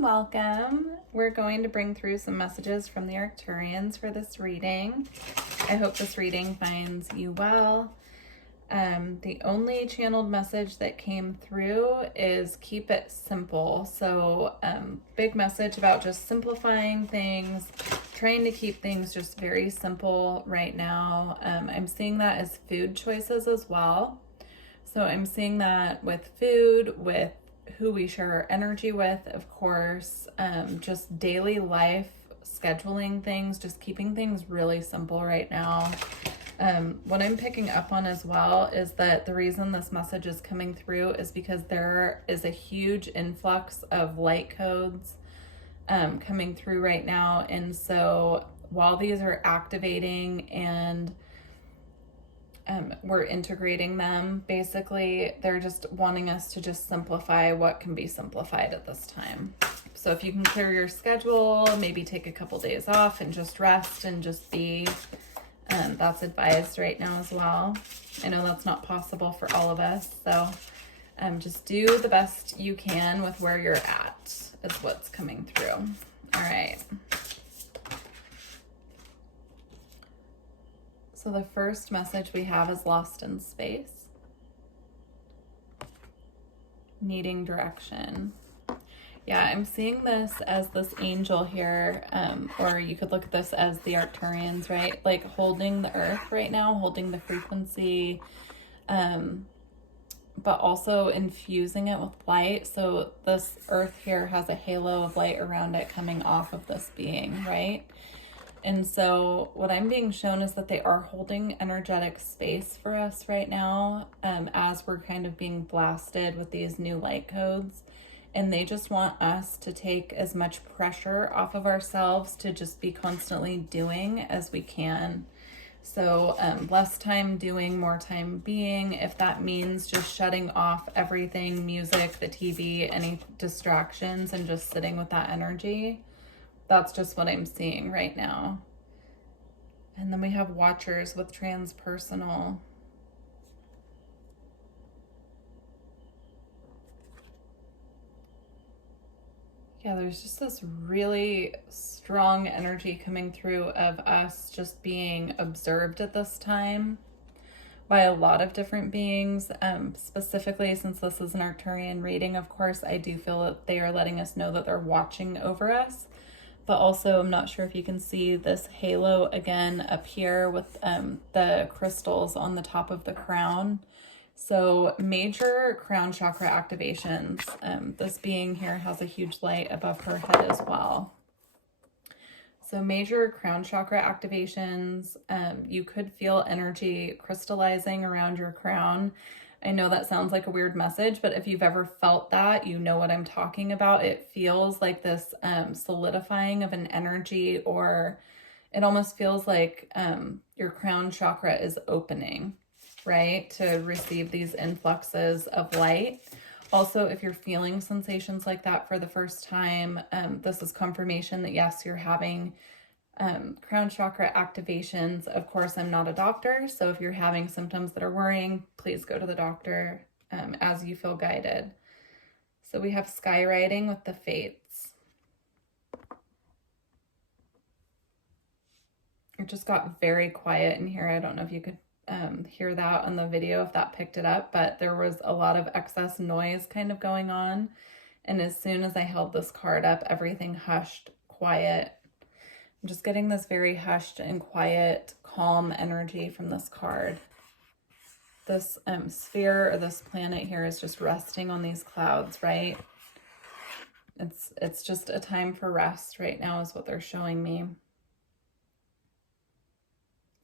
and welcome. We're going to bring through some messages from the Arcturians for this reading. I hope this reading finds you well. The only channeled message that came through is keep it simple. So big message about just simplifying things, trying to keep things just very simple right now. I'm seeing that as food choices as well. So I'm seeing that with food, with who we share our energy with, of course, just daily life, scheduling things, just keeping things really simple right now. What I'm picking up on as well is that the reason this message is coming through is because there is a huge influx of light codes coming through right now. And so while these are activating and we're integrating them, basically they're just wanting us to just simplify what can be simplified at this time. So if you can clear your schedule, maybe take a couple days off and just rest and just be, that's advised right now as well. I know that's not possible for all of us, so just do the best you can with where you're at is what's coming through. All right. So the first message we have is lost in space, needing direction. Yeah, I'm seeing this as this angel here, or you could look at this as the Arcturians, right? Like holding the earth right now, holding the frequency, but also infusing it with light. So this earth here has a halo of light around it coming off of this being, right? And so what I'm being shown is that they are holding energetic space for us right now, as we're kind of being blasted with these new light codes. And they just want us to take as much pressure off of ourselves to just be constantly doing as we can. So less time doing, more time being. If that means just shutting off everything, music, the TV, any distractions, and just sitting with that energy. That's just what I'm seeing right now. And then we have watchers with transpersonal. Yeah, there's just this really strong energy coming through of us just being observed at this time by a lot of different beings. Specifically, since this is an Arcturian reading, of course, I do feel that they are letting us know that they're watching over us. But also, I'm not sure if you can see this halo again up here with the crystals on the top of the crown. So major crown chakra activations. This being here has a huge light above her head as well. So major crown chakra activations, you could feel energy crystallizing around your crown. I know that sounds like a weird message, but if you've ever felt that, you know what I'm talking about. It feels like this solidifying of an energy, or it almost feels like your crown chakra is opening, right, to receive these influxes of light. Also, if you're feeling sensations like that for the first time, this is confirmation that yes, you're having crown chakra activations. Of course, I'm not a doctor, so if you're having symptoms that are worrying, please go to the doctor as you feel guided. So we have skywriting with the fates. It just got very quiet in here. I don't know if you could hear that on the video, if that picked it up, but there was a lot of excess noise kind of going on. And as soon as I held this card up, everything hushed, quiet. I'm just getting this very hushed and quiet, calm energy from this card. This sphere or this planet here is just resting on these clouds, right? It's just a time for rest right now is what they're showing me.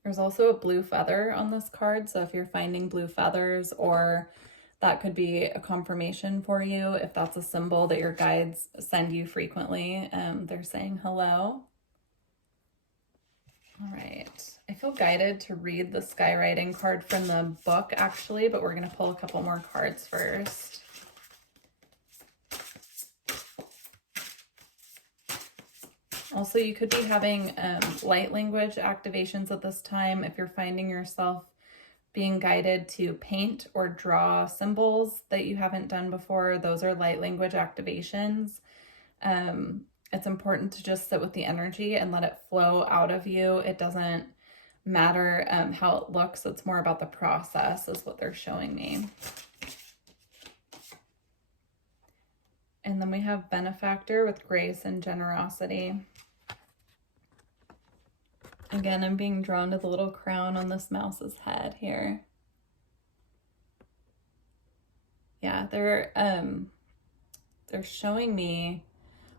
There's also a blue feather on this card, so if you're finding blue feathers, or that could be a confirmation for you, if that's a symbol that your guides send you frequently, they're saying hello. All right, I feel guided to read the skywriting card from the book actually, but we're going to pull a couple more cards first. Also, you could be having light language activations at this time. If you're finding yourself being guided to paint or draw symbols that you haven't done before, those are light language activations. It's important to just sit with the energy and let it flow out of you. It doesn't matter how it looks. It's more about the process is what they're showing me. And then we have benefactor with grace and generosity. Again, I'm being drawn to the little crown on this mouse's head here. Yeah, they're showing me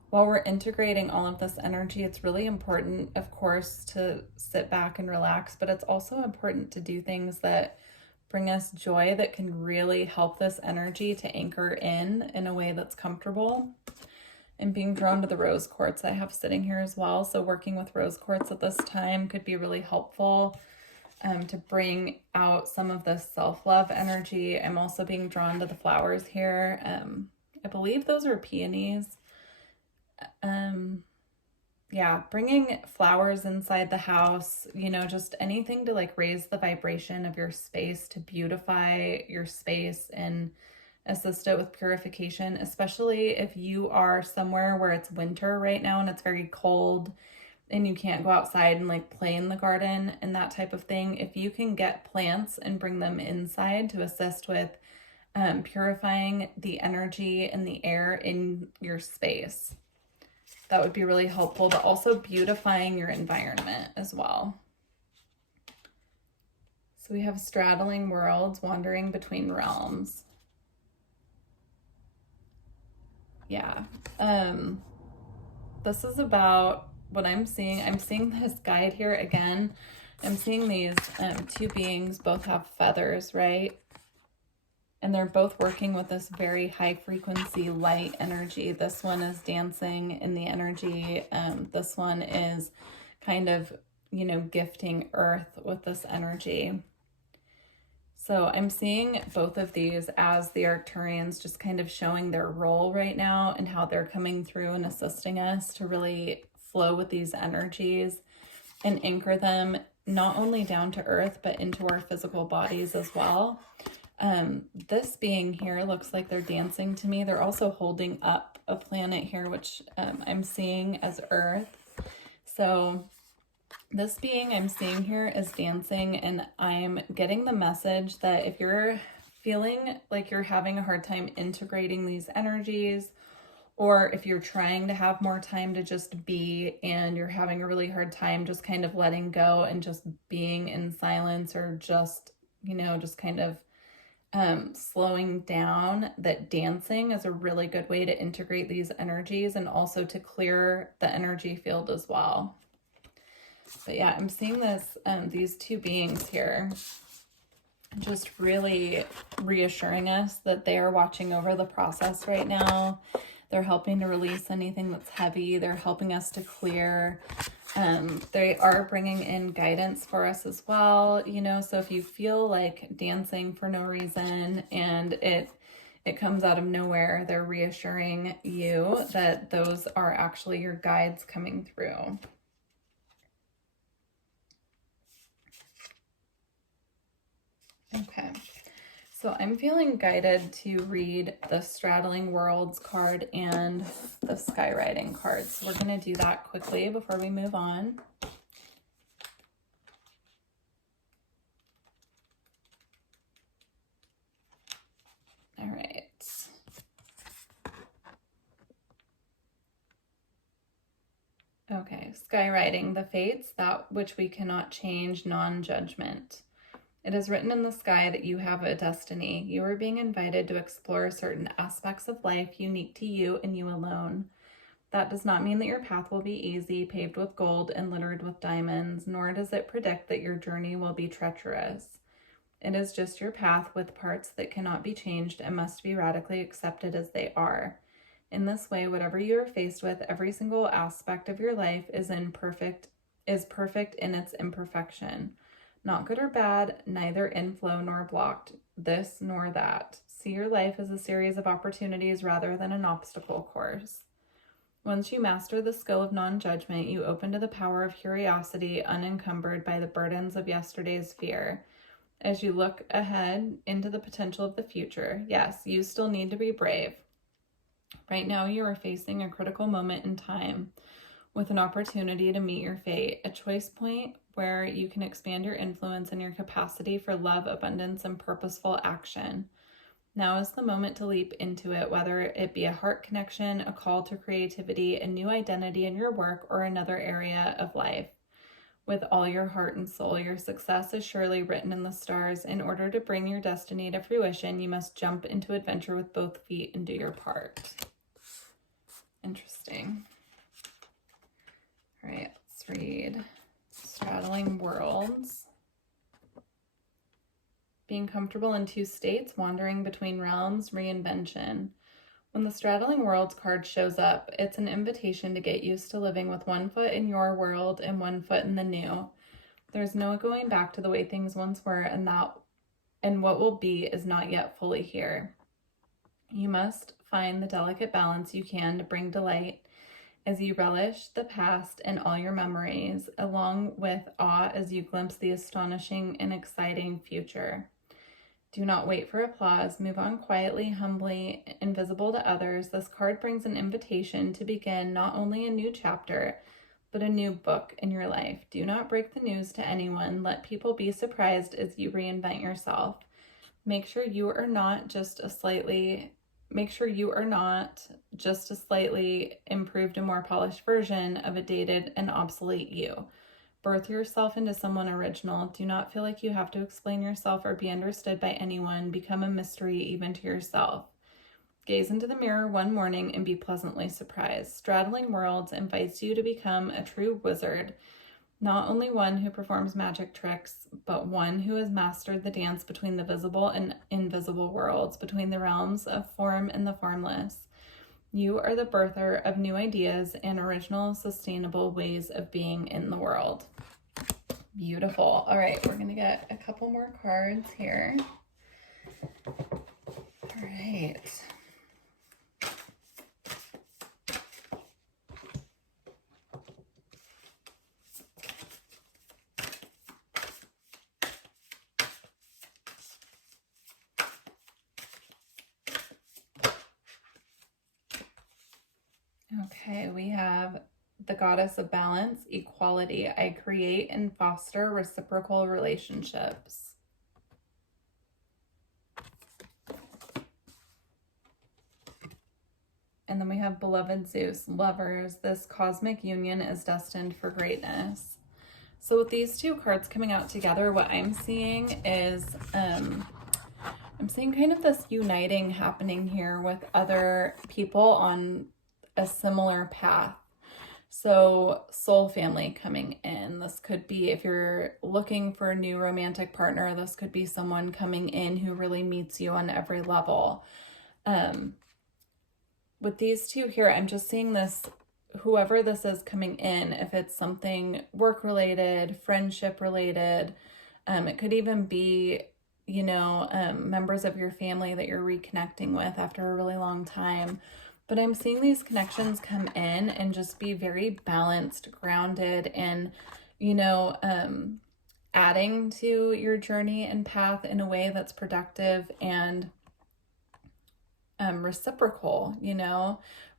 while we're integrating all of this energy, it's really important, of course, to sit back and relax, but it's also important to do things that bring us joy that can really help this energy to anchor in a way that's comfortable. And being drawn to the rose quartz I have sitting here as well. So working with rose quartz at this time could be really helpful to bring out some of this self-love energy. I'm also being drawn to the flowers here. I believe those are peonies. Yeah, bringing flowers inside the house, you know, just anything to like raise the vibration of your space, to beautify your space and assist it with purification, especially if you are somewhere where it's winter right now and it's very cold and you can't go outside and like play in the garden and that type of thing. If you can get plants and bring them inside to assist with purifying the energy and the air in your space, that would be really helpful, but also beautifying your environment as well. So we have straddling worlds, wandering between realms. Yeah. This is about what I'm seeing. I'm seeing this guide here again. I'm seeing these two beings both have feathers, right? And they're both working with this very high frequency light energy. This one is dancing in the energy. This one is kind of, you know, gifting earth with this energy. So I'm seeing both of these as the Arcturians just kind of showing their role right now and how they're coming through and assisting us to really flow with these energies and anchor them not only down to earth, but into our physical bodies as well. This being here looks like they're dancing to me. They're also holding up a planet here, which I'm seeing as Earth. So this being I'm seeing here is dancing, and I'm getting the message that if you're feeling like you're having a hard time integrating these energies, or if you're trying to have more time to just be and you're having a really hard time just kind of letting go and just being in silence, or just, you know, just kind of slowing down, that dancing is a really good way to integrate these energies and also to clear the energy field as well. But yeah, I'm seeing this, these two beings here just really reassuring us that they are watching over the process right now. They're helping to release anything that's heavy. They're helping us to clear. They are bringing in guidance for us as well, you know, so if you feel like dancing for no reason and it comes out of nowhere, they're reassuring you that those are actually your guides coming through. Okay. So I'm feeling guided to read the Straddling Worlds card and the Skywriting card. So we're going to do that quickly before we move on. All right. Okay, Skywriting, the fates, that which we cannot change, non-judgment. It is written in the sky that you have a destiny. You are being invited to explore certain aspects of life unique to you and you alone. That does not mean that your path will be easy, paved with gold and littered with diamonds, nor does it predict that your journey will be treacherous. It is just your path with parts that cannot be changed and must be radically accepted as they are. In this way, whatever you are faced with, every single aspect of your life is perfect in its imperfection. Not good or bad, neither inflow nor blocked, this nor that. See your life as a series of opportunities rather than an obstacle course. Once you master the skill of non-judgment, you open to the power of curiosity, unencumbered by the burdens of yesterday's fear. As you look ahead into the potential of the future, yes, you still need to be brave. Right now, you are facing a critical moment in time with an opportunity to meet your fate, a choice point where you can expand your influence and your capacity for love, abundance, and purposeful action. Now is the moment to leap into it, whether it be a heart connection, a call to creativity, a new identity in your work, or another area of life. With all your heart and soul, your success is surely written in the stars. In order to bring your destiny to fruition, you must jump into adventure with both feet and do your part. Interesting. All right, let's read Straddling Worlds. Being comfortable in two states, wandering between realms, reinvention. When the Straddling Worlds card shows up, it's an invitation to get used to living with one foot in your world and one foot in the new. There's no going back to the way things once were, and what will be is not yet fully here. You must find the delicate balance you can to bring delight as you relish the past and all your memories, along with awe as you glimpse the astonishing and exciting future. Do not wait for applause. Move on quietly, humbly, invisible to others. This card brings an invitation to begin not only a new chapter, but a new book in your life. Do not break the news to anyone. Let people be surprised as you reinvent yourself. Make sure you are not just a slightly improved and more polished version of a dated and obsolete you. Birth yourself into someone original. Do not feel like you have to explain yourself or be understood by anyone. Become a mystery even to yourself. Gaze into the mirror one morning and be pleasantly surprised. Straddling Worlds invites you to become a true wizard, not only one who performs magic tricks, but one who has mastered the dance between the visible and invisible worlds, between the realms of form and the formless. You are the birther of new ideas and original, sustainable ways of being in the world. Beautiful. All right, we're going to get a couple more cards here. All right. Okay, we have the goddess of balance, equality. I create and foster reciprocal relationships. And then we have beloved Zeus, lovers. This cosmic union is destined for greatness. So with these two cards coming out together, what I'm seeing is I'm seeing kind of this uniting happening here with other people on a similar path. So soul family coming in. This could be, if you're looking for a new romantic partner, this could be someone coming in who really meets you on every level. With these two here, I'm just seeing this, whoever this is coming in, if it's something work related, friendship related, it could even be, members of your family that you're reconnecting with after a really long time. But I'm seeing these connections come in and just be very balanced, grounded, and, adding to your journey and path in a way that's productive and reciprocal,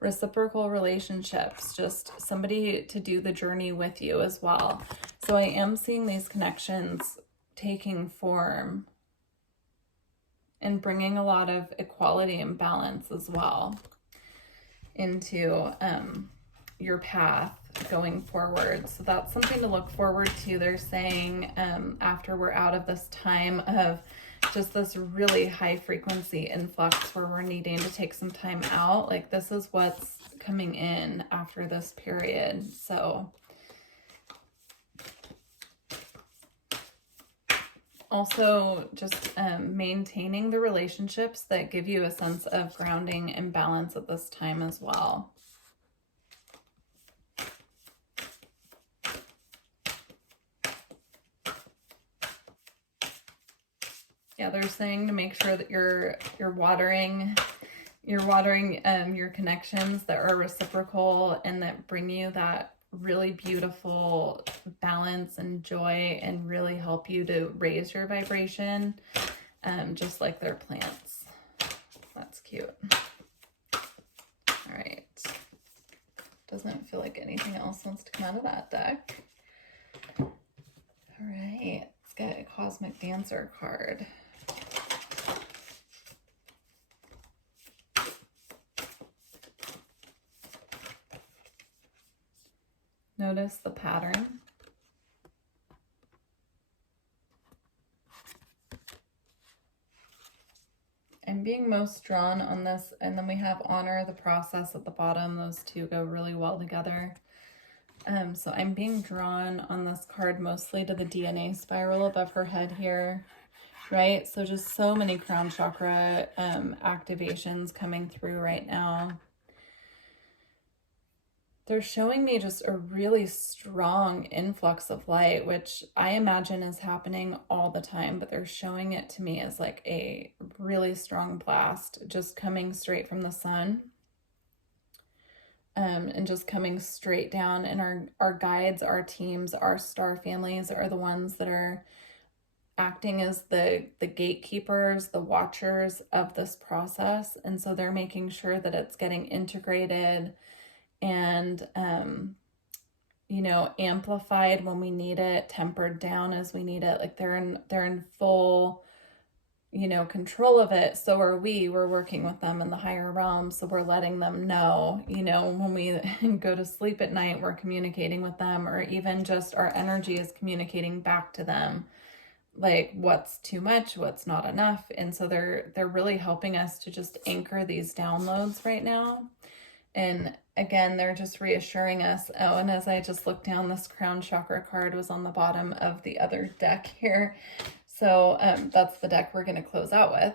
reciprocal relationships, just somebody to do the journey with you as well. So I am seeing these connections taking form and bringing a lot of equality and balance as well into your path going forward. So that's something to look forward to. They're saying after we're out of this time of just this really high frequency influx where we're needing to take some time out, like this is what's coming in after this period. So also just maintaining the relationships that give you a sense of grounding and balance at this time as well. Yeah, they're saying to make sure that you're watering your connections that are reciprocal and that bring you that really beautiful balance and joy and really help you to raise your vibration, just like their plants. That's cute. Doesn't feel like anything else wants to come out of that deck. All right, let's get a Cosmic Dancer card. Notice the pattern. I'm being most drawn on this, and then we have honor the process at the bottom. Those two go really well together. So I'm being drawn on this card mostly to the DNA spiral above her head here, right? So just so many crown chakra activations coming through right now. They're showing me just a really strong influx of light, which I imagine is happening all the time, but they're showing it to me as like a really strong blast just coming straight from the sun. And just coming straight down, and our guides, our teams, our star families are the ones that are acting as the gatekeepers, the watchers of this process. And so they're making sure that it's getting integrated and you know, amplified when we need it, tempered down as we need it. Like they're in full, you know, control of it. So are we're working with them in the higher realms. So we're letting them know, you know, when we go to sleep at night, we're communicating with them, or even just our energy is communicating back to them, like what's too much, what's not enough. And so they're really helping us to just anchor these downloads right now. And again, they're just reassuring us. Oh, and as I just looked down, this crown chakra card was on the bottom of the other deck here. So that's the deck we're going to close out with.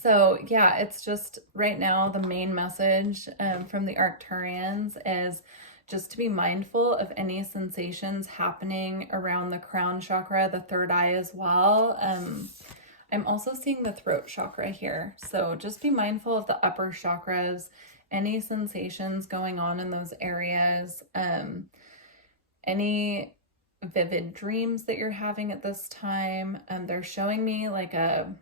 So yeah, it's just right now the main message from the Arcturians is just to be mindful of any sensations happening around the crown chakra, the third eye as well. I'm also seeing the throat chakra here. So just be mindful of the upper chakras, any sensations going on in those areas, any vivid dreams that you're having at this time. They're showing me like a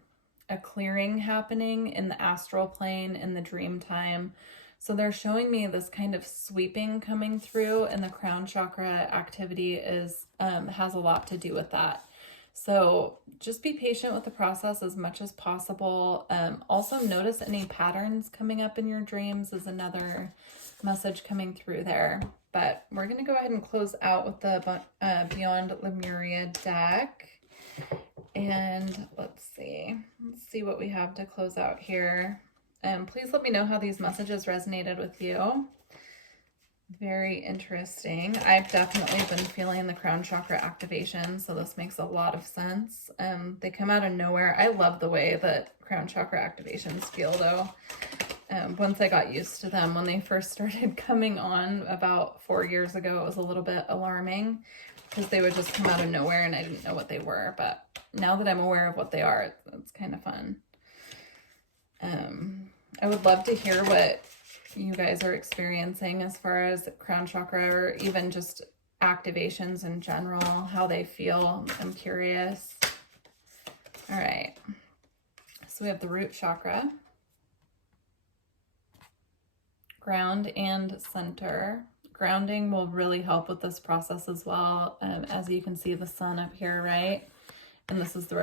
clearing happening in the astral plane in the dream time. So they're showing me this kind of sweeping coming through, and the crown chakra activity is has a lot to do with that. So just be patient with the process as much as possible. Also notice any patterns coming up in your dreams is another message coming through there. But we're going to go ahead and close out with the Beyond Lemuria deck. And let's see what we have to close out here. Please let me know how these messages resonated with you. Very interesting. I've definitely been feeling the crown chakra activation, so this makes a lot of sense. They come out of nowhere. I love the way that crown chakra activations feel though. Once I got used to them, when they first started coming on about 4 years ago, it was a little bit alarming because they would just come out of nowhere and I didn't know what they were. But now that I'm aware of what they are, it's kind of fun. I would love to hear what you guys are experiencing as far as crown chakra, or even just activations in general, how they feel. I'm curious. All right. So we have the root chakra, ground and center. Grounding will really help with this process as well. As you can see the sun up here, right? And this is the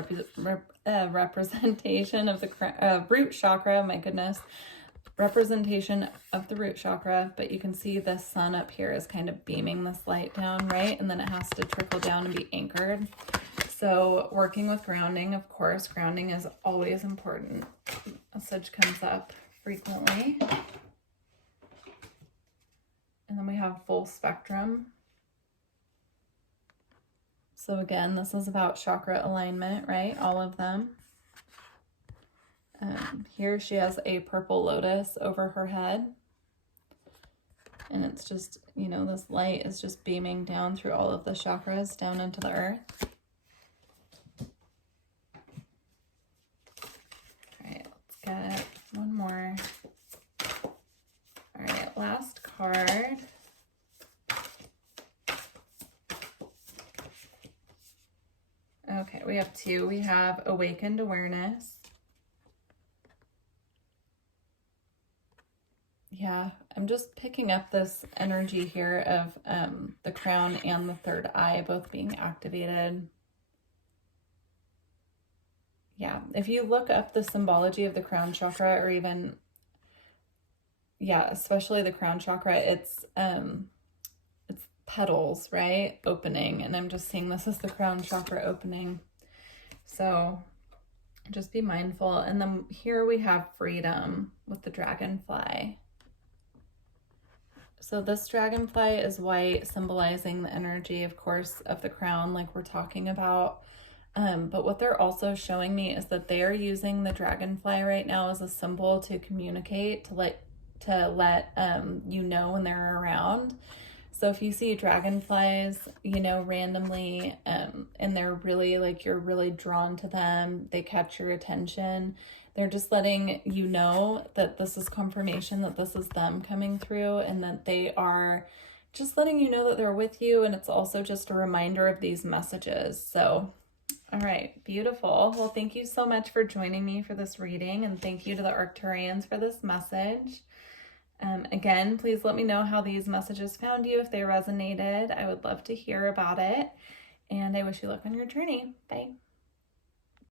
representation of the root chakra, my goodness. Representation of the root chakra, but you can see the sun up here is kind of beaming this light down, right? And then it has to trickle down and be anchored. So working with grounding, of course, grounding is always important. Message comes up frequently. And then we have full spectrum. So again, this is about chakra alignment, right? All of them. Here she has a purple lotus over her head. And it's just, you know, this light is just beaming down through all of the chakras down into the earth. All right, let's get one more. All right, last card. Okay, we have two. We have awakened awareness. Yeah, I'm just picking up this energy here of the crown and the third eye both being activated. Yeah, if you look up the symbology of the crown chakra, or even, yeah, especially the crown chakra, it's petals, right? Opening, and I'm just seeing this as the crown chakra opening. So just be mindful. And then here we have freedom with the dragonfly. So this dragonfly is white, symbolizing the energy, of course, of the crown, like we're talking about. But what they're also showing me is that they are using the dragonfly right now as a symbol to communicate, to let you know when they're around. So if you see dragonflies, you know, randomly, and they're really like, you're really drawn to them, they catch your attention, they're just letting you know that this is confirmation that this is them coming through, and that they are just letting you know that they're with you. And it's also just a reminder of these messages. So, all right, beautiful. Well, thank you so much for joining me for this reading, and thank you to the Arcturians for this message. Again, please let me know how these messages found you, if they resonated. I would love to hear about it. And I wish you luck on your journey. Bye.